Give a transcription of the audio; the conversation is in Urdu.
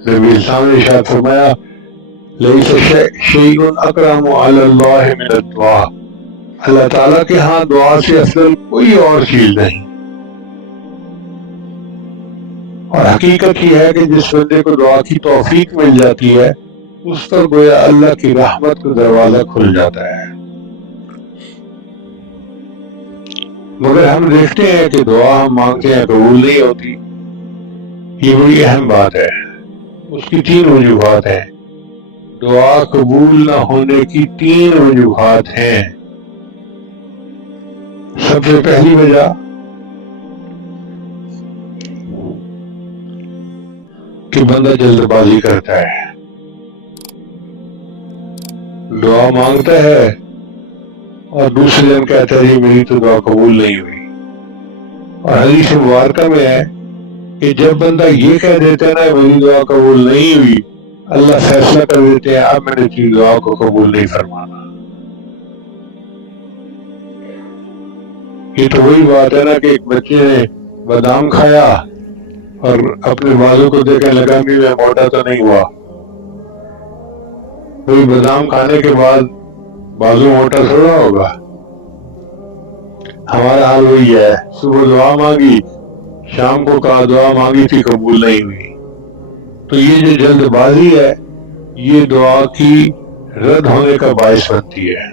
نبی اسلام نے ارشاد فرمایا لیس شیء اکرم علی اللہ من الدعاء، اللہ تعالیٰ کے ہاں دعا سے افضل کوئی اور چیز نہیں۔ اور حقیقت یہ ہے کہ جس بندے کو دعا کی توفیق مل جاتی ہے اس پر گویا اللہ کی رحمت کا دروازہ کھل جاتا ہے۔ مگر ہم دیکھتے ہیں کہ دعا ہم مانگتے ہیں قبول نہیں ہوتی۔ یہ بڑی اہم بات ہے، اس کی 3 وجوہات ہیں۔ دعا قبول نہ ہونے کی 3 وجوہات ہیں۔ سب سے پہلی وجہ کہ بندہ جلد بازی کرتا ہے، دعا مانگتا ہے اور دوسرے دن کہتا ہے جی میری تو دعا قبول نہیں ہوئی۔ اور حدیث مبارکہ میں ہے کہ جب بندہ یہ کہہ دیتا ہے نا میری دعا قبول نہیں ہوئی، اللہ فیصلہ کر دیتے ہیں اب میں نے تیری دعا کو قبول نہیں فرمانا۔ یہ تو وہی بات ہے نا کہ ایک بچے نے بادام کھایا اور اپنے بازو کو دیکھنے لگا کہ میں موٹا تو نہیں ہوا۔ کوئی بادام کھانے کے بعد بازو موٹا تھوڑا ہوگا۔ ہمارا حال وہی ہے، صبح دعا مانگی، شام کو کہا دعا مانگی تھی قبول نہیں ہوئی۔ تو یہ جو جلد بازی ہے یہ دعا کی رد ہونے کا باعث بنتی ہے۔